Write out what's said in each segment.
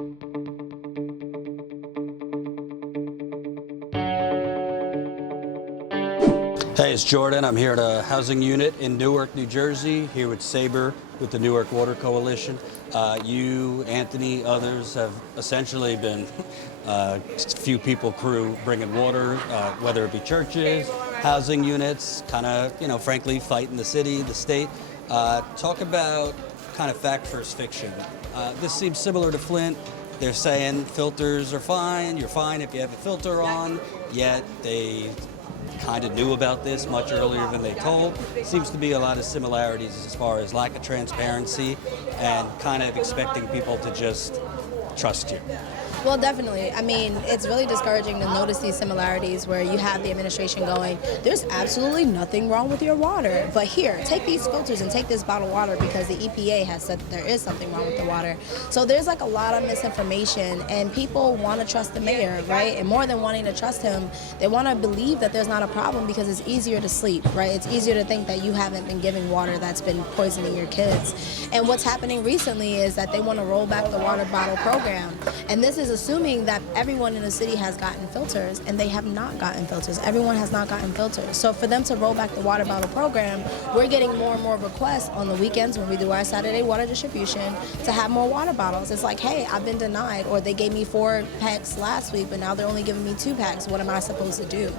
Hey, it's Jordan. I'm here at a housing unit in Newark, New Jersey, here with Sabre with the Newark Water Coalition. You, Anthony, others have essentially been a few people crew bringing water, whether it be churches, housing units, kind of, frankly, fighting the city, the state. Talk about kind of fact versus fiction. This seems similar to Flint. They're saying filters are fine, you're fine if you have a filter on, yet they kind of knew about this much earlier than they told. Seems to be a lot of similarities as far as lack of transparency and kind of expecting people to just trust you. Well, definitely. I mean, it's really discouraging to notice these similarities where you have the administration going, there's absolutely nothing wrong with your water. But here, take these filters and take this bottled water because the EPA has said that there is something wrong with the water. So there's like a lot of misinformation, and people want to trust the mayor, right? And more than wanting to trust him, they want to believe that there's not a problem because it's easier to sleep, right? It's easier to think that you haven't been giving water that's been poisoning your kids. And what's happening recently is that they want to roll back the water bottle program. And this is assuming that everyone in the city has gotten filters, and they have not gotten filters. Everyone has not gotten filters. So for them to roll back the water bottle program, we're getting more and more requests on the weekends when we do our Saturday water distribution to have more water bottles. It's like, hey, I've been denied, or they gave me 4 packs last week, but now they're only giving me 2 packs. What am I supposed to do?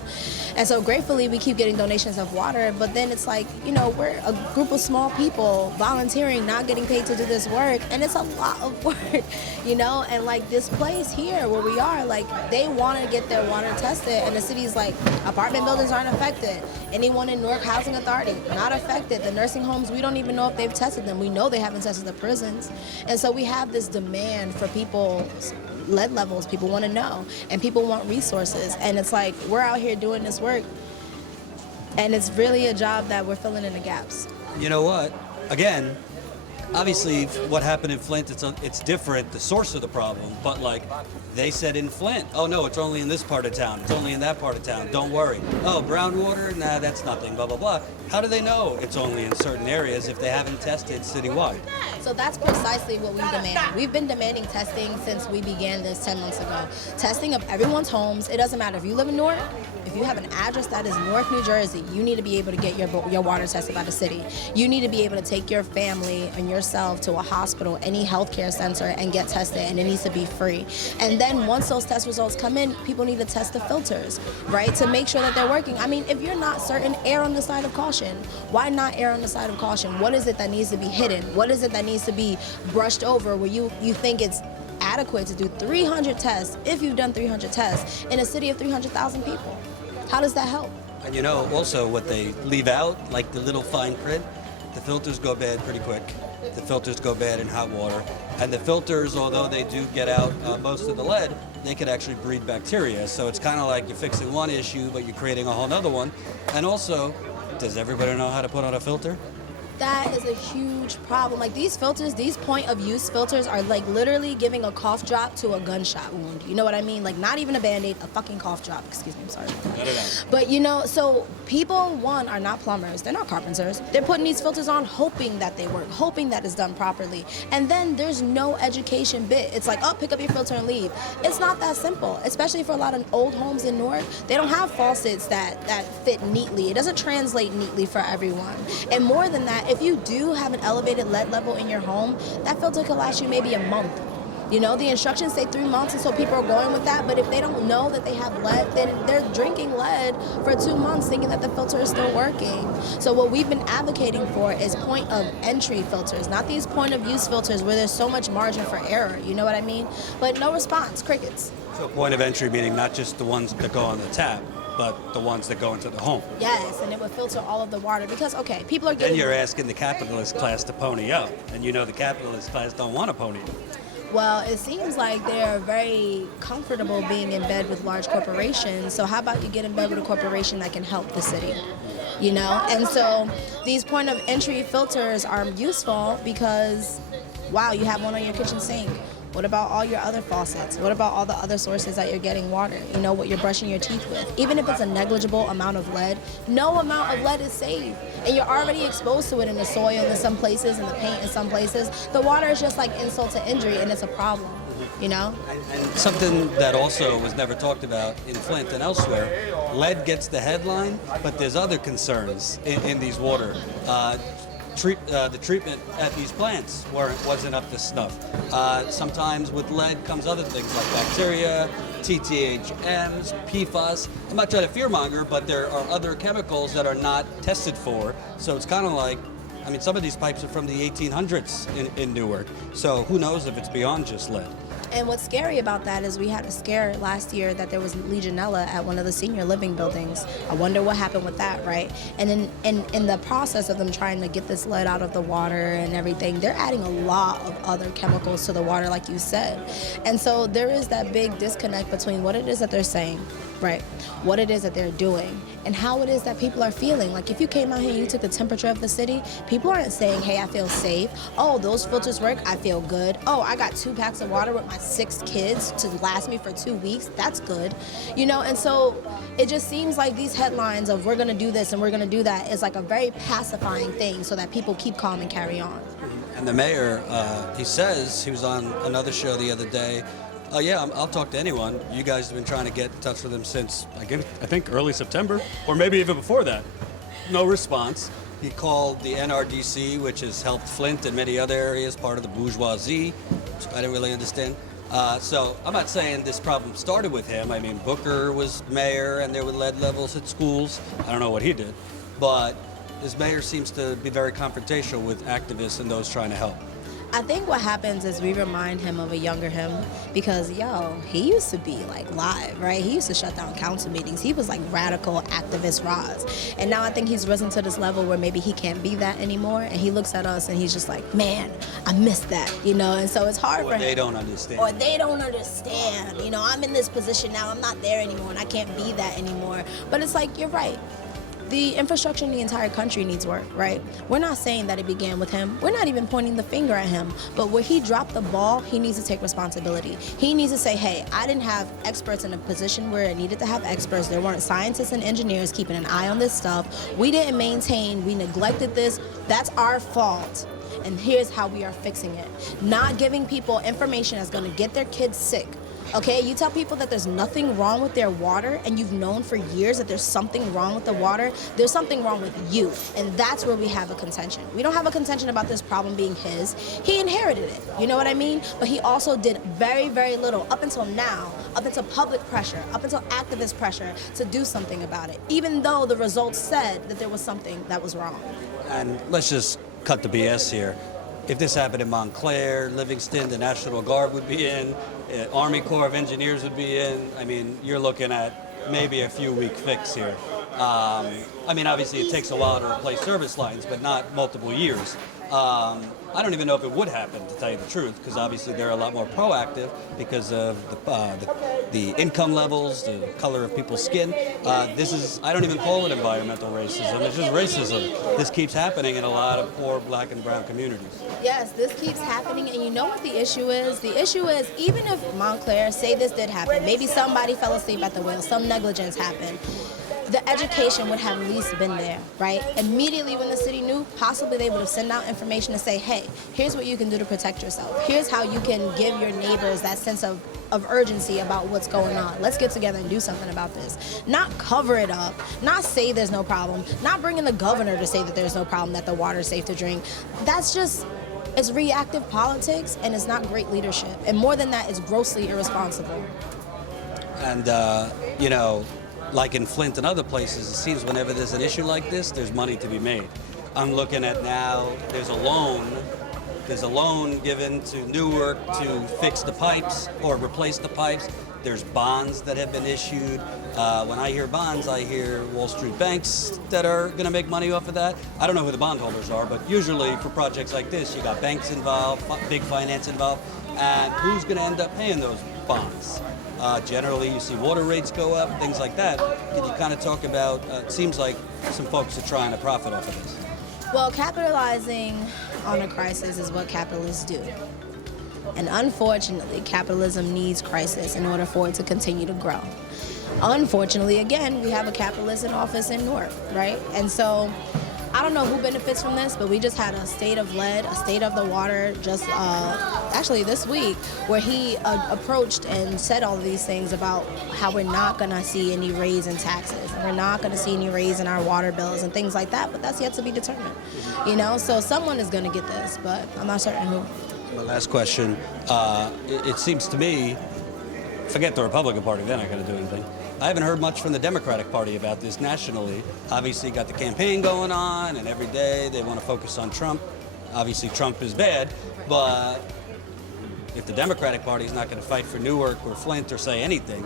And so gratefully, we keep getting donations of water, but then it's like, we're a group of small people volunteering, not getting paid to do this work, and it's a lot of work, and like this place here where we are, like, they want to get their water tested, and the city's like, apartment buildings aren't affected. Anyone in Newark Housing Authority, not affected. The nursing homes, we don't even know if they've tested them. We know they haven't tested the prisons. And so we have this demand for people's lead levels. People want to know, and people want resources. And it's like, we're out here doing this work, and it's really a job that we're filling in the gaps. You know what? Again, obviously, what happened in Flint, it's different, the source of the problem, but like they said in Flint, oh no, it's only in this part of town, it's only in that part of town, don't worry. Oh, brown water, nah, that's nothing, blah, blah, blah. How do they know it's only in certain areas if they haven't tested citywide? So that's precisely what we demand. We've been demanding testing since we began this 10 months ago. Testing of everyone's homes. It doesn't matter if you live in Newark, if you have an address that is Newark, New Jersey, you need to be able to get your water tested by the city. You need to be able to take your family and yourself to a hospital, any healthcare center, and get tested, and it needs to be free. And then once those test results come in, people need to test the filters, right, to make sure that they're working. I mean, if you're not certain, err on the side of caution. Why not err on the side of caution? What is it that needs to be hidden? What is it that needs to be brushed over where you think it's adequate to do 300 tests, if you've done 300 tests, in a city of 300,000 people? How does that help? And also what they leave out, like the little fine print, the filters go bad pretty quick. The filters go bad in hot water. And the filters, although they do get out most of the lead, they could actually breed bacteria. So it's kind of like you're fixing one issue, but you're creating a whole nother one. And also, does everybody know how to put on a filter? That is a huge problem. Like, these filters, these point-of-use filters are like literally giving a cough drop to a gunshot wound. You know what I mean? Like, not even a Band-Aid, a fucking cough drop. Excuse me, I'm sorry. But so people, one, are not plumbers. They're not carpenters. They're putting these filters on hoping that they work, hoping that it's done properly. And then there's no education bit. It's like, oh, pick up your filter and leave. It's not that simple, especially for a lot of old homes in Newark. They don't have faucets that fit neatly. It doesn't translate neatly for everyone. And more than that, if you do have an elevated lead level in your home, that filter could last you maybe a month. The instructions say 3 months, and so people are going with that. But if they don't know that they have lead, then they're drinking lead for 2 months thinking that the filter is still working. So what we've been advocating for is point-of-entry filters, not these point-of-use filters where there's so much margin for error. You know what I mean? But no response, crickets. So point of entry meaning not just the ones that go on the tap, but the ones that go into the home. Yes, and it would filter all of the water because, okay, people are getting... Then you're asking the capitalist class to pony up, and the capitalist class don't want to pony up. Well, it seems like they're very comfortable being in bed with large corporations, so how about you get in bed with a corporation that can help the city? And so these point-of-entry filters are useful because, wow, you have one on your kitchen sink. What about all your other faucets? What about all the other sources that you're getting water? You know, what you're brushing your teeth with. Even if it's a negligible amount of lead, no amount of lead is safe. And you're already exposed to it in the soil in some places, in the paint in some places. The water is just like insult to injury, and it's a problem, you know? And something that also was never talked about in Flint and elsewhere, lead gets the headline, but there's other concerns in these water. The treatment at these plants wasn't up to snuff. Sometimes with lead comes other things like bacteria, TTHMs, PFAS. I'm not trying to fearmonger, but there are other chemicals that are not tested for. So it's kind of like, I mean, some of these pipes are from the 1800s in Newark. So who knows if it's beyond just lead. And what's scary about that is we had a scare last year that there was Legionella at one of the senior living buildings. I wonder what happened with that, right? And in the process of them trying to get this lead out of the water and everything, they're adding a lot of other chemicals to the water, like you said. And so there is that big disconnect between what it is that they're saying, right, what it is that they're doing, and how it is that people are feeling. Like if you came out here and you took the temperature of the city, people aren't saying, hey, I feel safe. Oh, those filters work, I feel good. Oh, I got 2 packs of water with my 6 kids to last me for 2 weeks. That's good. You know, and so it just seems like these headlines of we're gonna do this and we're gonna do that is like a very pacifying thing so that people keep calm and carry on. And the mayor, he says, he was on another show the other day, oh yeah, I'll talk to anyone. You guys have been trying to get in touch with him since, I think early September, or maybe even before that. No response. He called the NRDC, which has helped Flint and many other areas, part of the bourgeoisie, which I didn't really understand. So I'm not saying this problem started with him. I mean, Booker was mayor and there were lead levels at schools. I don't know what he did. But this mayor seems to be very confrontational with activists and those trying to help. I think what happens is we remind him of a younger him because, he used to be like live, right? He used to shut down council meetings. He was like radical activist Roz. And now I think he's risen to this level where maybe he can't be that anymore. And he looks at us and he's just like, man, I missed that, And so it's hard for him. They don't understand. Or they don't understand. I'm in this position now. I'm not there anymore and I can't be that anymore. But it's like, you're right. The infrastructure in the entire country needs work, right? We're not saying that it began with him. We're not even pointing the finger at him. But where he dropped the ball, he needs to take responsibility. He needs to say, hey, I didn't have experts in a position where it needed to have experts. There weren't scientists and engineers keeping an eye on this stuff. We didn't maintain, we neglected this. That's our fault. And here's how we are fixing it. Not giving people information that's gonna get their kids sick. Okay, you tell people that there's nothing wrong with their water and you've known for years that there's something wrong with the water, there's something wrong with you. And that's where we have a contention. We don't have a contention about this problem being his. He inherited it, you know what I mean? But he also did very, very little up until now, up until public pressure, up until activist pressure to do something about it, even though the results said that there was something that was wrong. And let's just cut the BS here. If this happened in Montclair, Livingston, the National Guard would be in, Army Corps of Engineers would be in. I mean, you're looking at maybe a few week fix here. I mean, obviously it takes a while to replace service lines, but not multiple years. I don't even know if it would happen, to tell you the truth, because obviously they're a lot more proactive because of the income levels, the color of people's skin. I don't even call it environmental racism, it's just racism. This keeps happening in a lot of poor black and brown communities. Yes, this keeps happening, and you know what the issue is? The issue is, even if Montclair, say this did happen, maybe somebody fell asleep at the wheel, some negligence happened, the education would have at least been there, right? Immediately when the city knew, possibly they would have sent out information to say, hey, here's what you can do to protect yourself. Here's how you can give your neighbors that sense of urgency about what's going on. Let's get together and do something about this. Not cover it up, not say there's no problem, not bring in the governor to say that there's no problem, that the water's safe to drink. That's just, it's reactive politics and it's not great leadership. And more than that, it's grossly irresponsible. And, like in Flint and other places, it seems whenever there's an issue like this, there's money to be made. I'm looking at now, there's a loan given to Newark to fix the pipes or replace the pipes. There's bonds that have been issued. When I hear bonds, I hear Wall Street banks that are going to make money off of that. I don't know who the bondholders are, but usually for projects like this, you got banks involved, big finance involved, and who's going to end up paying those bonds? Generally, you see water rates go up, things like that. Can you kind of talk about, it seems like some folks are trying to profit off of this. Well, capitalizing on a crisis is what capitalists do. And unfortunately, capitalism needs crisis in order for it to continue to grow. Unfortunately, again, we have a capitalist in office in Newark, right? And so I don't know who benefits from this, but we just had a state of lead, a state of the water just actually this week, where he approached and said all of these things about how we're not going to see any raise in taxes, and we're not going to see any raise in our water bills and things like that, but that's yet to be determined, you know? So someone is going to get this, but I'm not certain who. My last question, it seems to me, forget the Republican Party, they're not going to do anything. I haven't heard much from the Democratic Party about this nationally. Obviously, got the campaign going on, and every day they want to focus on Trump. Obviously, Trump is bad, but if the Democratic Party is not going to fight for Newark or Flint or say anything,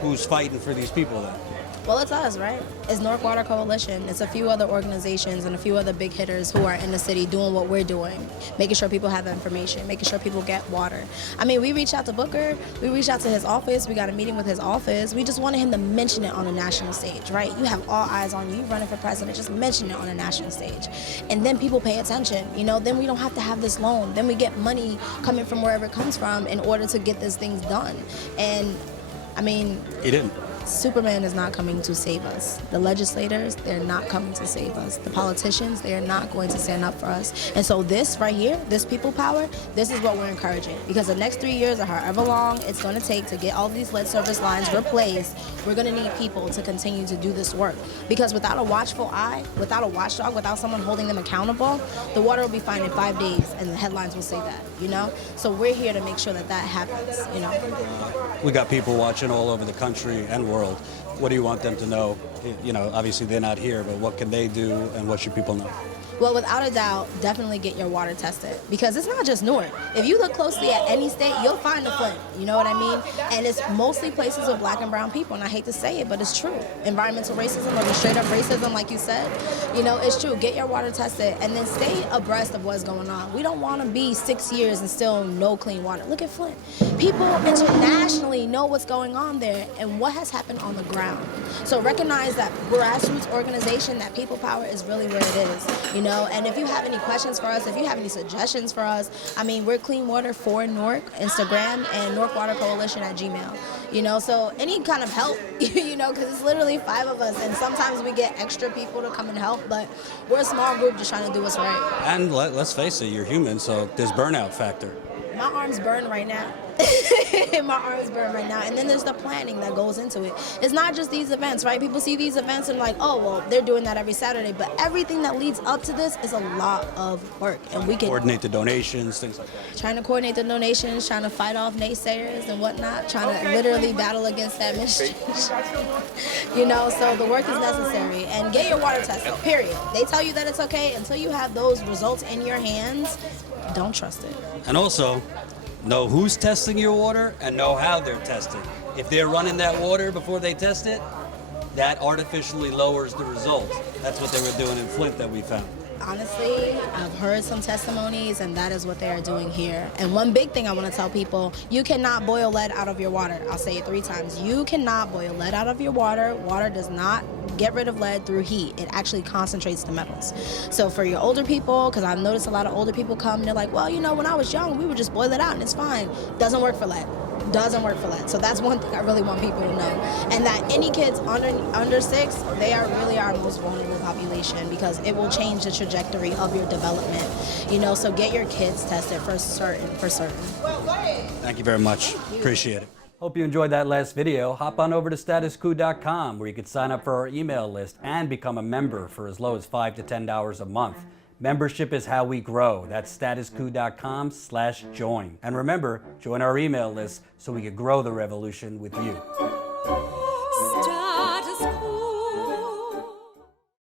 who's fighting for these people then? Well, it's us, right? It's Newark Water Coalition. It's a few other organizations and a few other big hitters who are in the city doing what we're doing, making sure people have information, making sure people get water. I mean, we reached out to Booker, we reached out to his office, we got a meeting with his office. We just wanted him to mention it on a national stage, right? You have all eyes on you running for president, just mention it on a national stage. And then people pay attention, you know, then we don't have to have this loan. Then we get money coming from wherever it comes from in order to get these things done. And I mean, He didn't. Superman is not coming to save us. The legislators, they're not coming to save us. The politicians, they are not going to stand up for us. And so this right here, this people power, this is what we're encouraging. Because the next 3 years or however long it's going to take to get all these lead service lines replaced, we're going to need people to continue to do this work. Because without a watchful eye, without a watchdog, without someone holding them accountable, the water will be fine in 5 days and the headlines will say that, you know? So we're here to make sure that that happens, you know? We got people watching all over the country and world. What do you want them to know? You know, obviously they're not here, but what can they do and what should people know? Well, without a doubt, definitely get your water tested, because it's not just Newark. If you look closely at any state, you'll find a Flint, you know what I mean? And it's mostly places with black and brown people, and I hate to say it, but it's true. Environmental racism or the straight up racism, like you said, you know, it's true. Get your water tested and then stay abreast of what's going on. We don't want to be 6 years and still no clean water. Look at Flint. People internationally know what's going on there and what has happened on the ground. So recognize that grassroots organization, that people power is really where it is, you know? And if you have any questions for us, if you have any suggestions for us, I mean, we're Clean Water for Newark, Instagram, and Newark Water Coalition at Gmail. You know, so any kind of help, you know, because it's literally 5 of us, and sometimes we get extra people to come and help, but we're a small group just trying to do what's right. And let's face it, you're human, so there's burnout factor. My arms burn right now. My arms burn right now. And then there's the planning that goes into it. It's not just these events, right? People see these events and like, oh, well, they're doing that every Saturday. But everything that leads up to this is a lot of work. And we can coordinate the donations, things like that. Trying to coordinate the donations, trying to fight off naysayers and whatnot, trying to literally battle against that administration. You know, so the work is necessary. And get your water tested, period. They tell you that it's okay. Until you have those results in your hands, don't trust it. And also, know who's testing your water and know how they're testing. If they're running that water before they test it, that artificially lowers the results. That's what they were doing in Flint that we found. Honestly, I've heard some testimonies, and that is what they are doing here. And one big thing I want to tell people, you cannot boil lead out of your water. I'll say it 3 times. You cannot boil lead out of your water. Water does not get rid of lead through heat. It actually concentrates the metals. So for your older people, because I've noticed a lot of older people come and they're like, well, you know, when I was young, we would just boil it out and it's fine. Doesn't work for lead. Doesn't work for lead. So that's one thing I really want people to know. And that any kids under 6, they are really our most vulnerable population, because it will change the trajectory of your development. You know, so get your kids tested for certain. Thank you very much. Appreciate it. Hope you enjoyed that last video. Hop on over to StatusCoup.com where you can sign up for our email list and become a member for as low as $5 to $10 a month. Membership is how we grow. That's StatusCoup.com/join. And remember, join our email list so we can grow the revolution with you.